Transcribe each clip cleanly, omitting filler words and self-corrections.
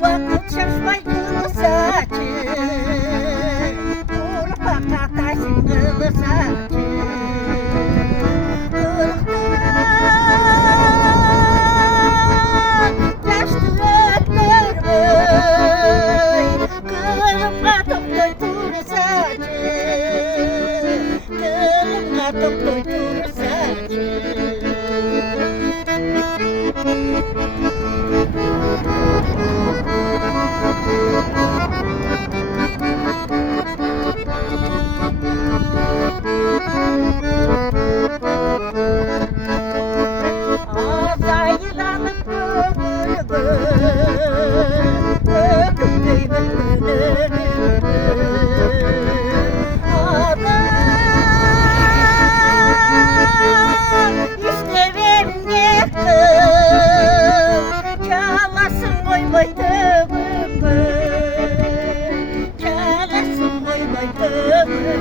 Vakit şaşmaydı saçı, Urfak'a taşın kılı saçı. Kırktan yaşlı ötler boy, Kılımga toploy tur saçı, Kılımga toploy tur saçı. Azaylanıp işte benim yakın, çalasın boy boy tımımı, çalasın boy boy tımımı,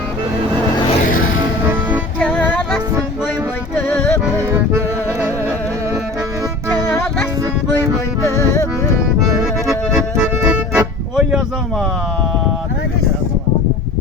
çalasın boy boy tımımı, çalasın boy boy tımımı. O yazama.